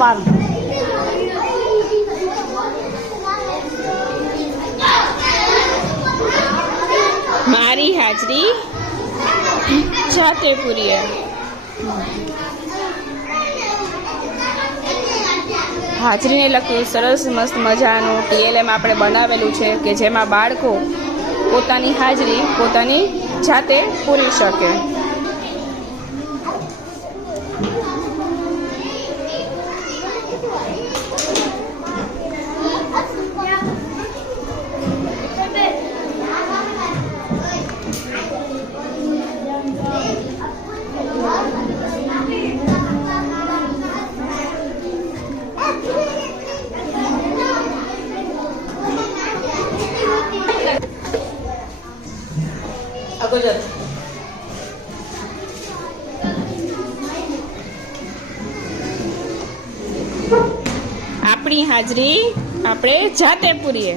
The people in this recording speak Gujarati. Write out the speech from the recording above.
આવવાનું. મારી હાજરી જાતે પૂરીએ. હાજરીને લગતું સરસ મસ્ત મજાનું TLM આપણે બનાવેલું છે કે જેમાં બાળકો પોતાની હાજરી પોતાની જાતે પૂરી શકે. આપણી હાજરી આપણે જાતે પૂરીએ.